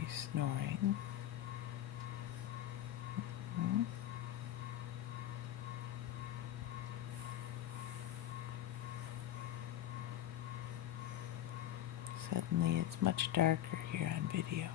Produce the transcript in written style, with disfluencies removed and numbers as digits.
he's snoring. Suddenly it's much darker here on video.